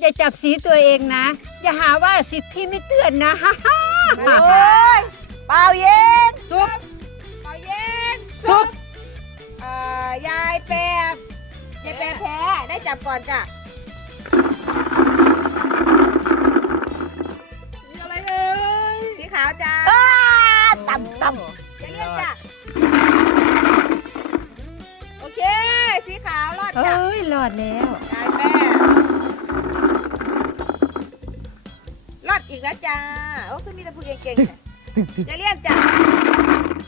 อย่าจับสีตัวเองนะ อย่าหาว่าสิทธิ์พี่ไม่เตือนนะฮ่าฮ่าไปเลยเปล่าเย็นซุปขอเย็นซุปเอ่อยายแปรยายแปรแพ้ได้จับก่อนจ้ะมีอะไรเอ่ยสีขาวจ้าอ้าต่ำต่จะเรียกจ้ะโอเค สีขาวรอดเอ้จ้ะยรอดแล้วยายแป รรอดอีกแล้วจ้า โอ้คือมีแต่ผู้เก่งๆเนี่ยจะเรียกจ้ะ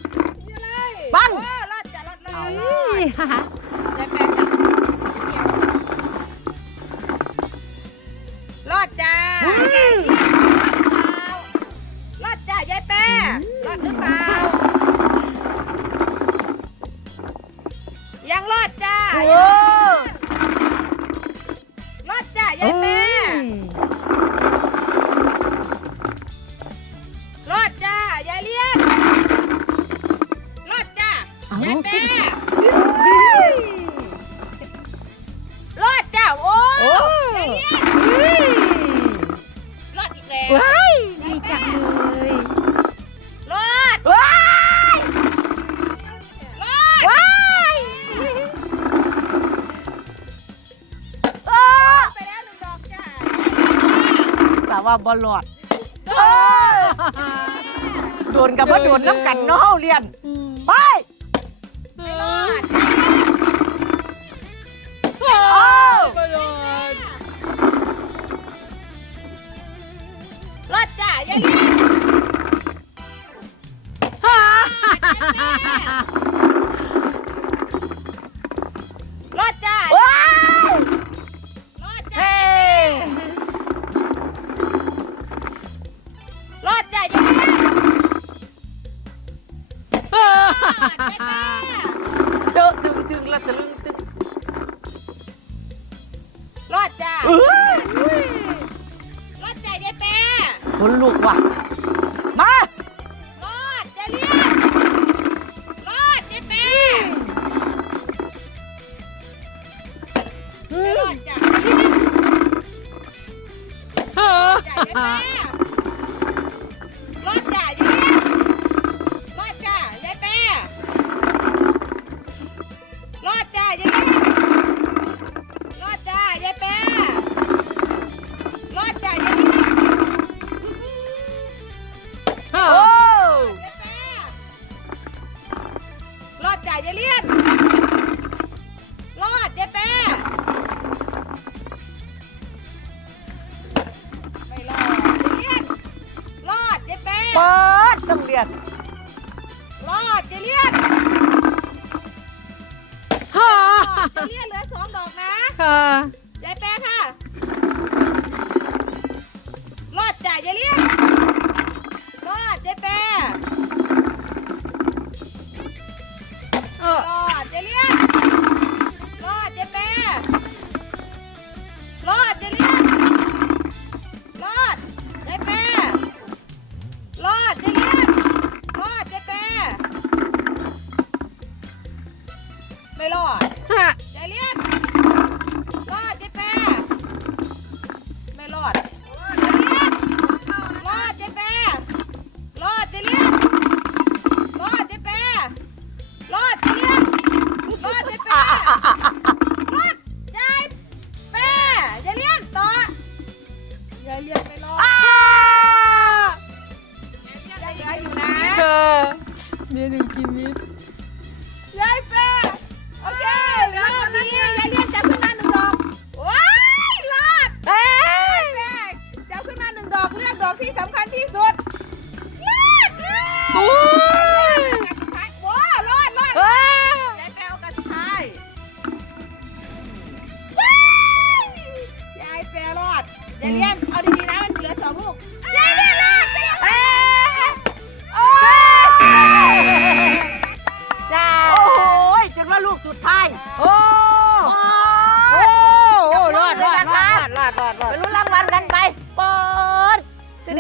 ำปังโอ้รอดจ้ะรอดรอดรอดเอ้ยฮ่าฮ่ายายแปรจ้ะรอดจ้าอืมรอดจ้ายายแปรรอดหรือเปล่า ยังรอดจ้า ว่าบอลอดเอ้ยโดนกับว่าโดนน้ำกันเนาะเฮาเรียน ไป ไม่รอดโอ้รอดจ้ายายเลี้ยง คนลูกว่ะ มา รอดจะเรียกรอดยายแปรไม่รอดจ้ะจ้ะยายแป รอดจ่ายยายเลียนรอดยายแปรไม่รอดยายเลียนรอดยายแปรเปิดต้องเรียนรอดยายเลียนฮ่ารอดยายเลียนเหลือสองดอกนะค่ะยายแปรค่ะ รอดเลียนรอดยายแปรรอดยายเลียนรอดยายแปรรอดยายเลียนรอดยายแปรรอดยายแปรยายเลียนต่อยายเลียนไม่รอดอ้ายังเหลืออยู่นะเธอเดี๋ยวหนึ่งชีวิตยายแปรโอเครอบนี้ยายเลียนจับขึ้นมาหนึ่ง อกเลือกดอกที่สำคัญที่สุดรอดโอ้ยการสุดท้ายว้ารอดรอดเอ้ยยายแปรโอกาสสุดท้ายว้ายยายแปรรอดยายเลียนเอาดีๆนะมันเหลือสองลูกยายเลียนรอดเอ้ยโอ้ยจ้าโอ้โหจนว่าลูกสุดท้ายโอ้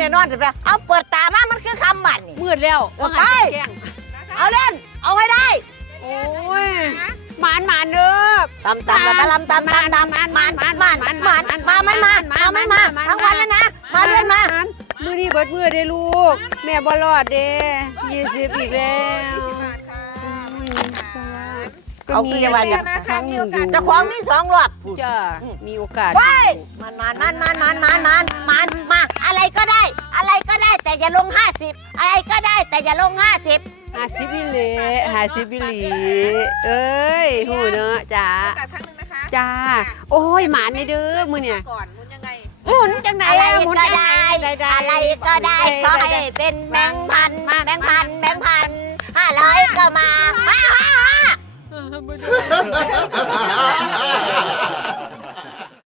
นี่ยนอนจะไปเอาเปิดตามามันคือคำมันนี่ มืดแล้วเอาไปว่าหันแกล้งเอาเล่น เอาให้ได้โอ้ยหมานหมานเด้อตำตำตำตำตำตำตำมันมันมันมันมันมาไม่มาเอาทั้งวันแล้วนะ มาเรียนมา มือนี้เบิดมือได้ลูก แม่บ่รอดเด้ยี่สิบอีกแล้ว ยี่สิบบาทค่ะก็มีครั้งหนึ่งอยู่ เจะของมีสองรอบจ้ามีโอกาส ว้ายมันมันมันมันมันมันมันมันมา อะไรก็ได้ อะไรก็ได้แต่อย่าลงห้าสิบอะไรก็ได้แต่อย่าลงห้าสิบหาซิบิเลหาซิบิลีเอ้ยหูเนาะจ้าจัดครั้งหนึ่งนะคะจ้าโอ้ยหมาในเด้อมือเนี่ยก่อนมุนยังไงหมุนจังไหนอะไรอะหมุนก็จังไหนได้อะไรก็ได้ขอให้เป็นแบงค์พันแบงค์พันแบงค์พันห้าร้อยก็มาห้าห้าห้า berdoa. berdoa.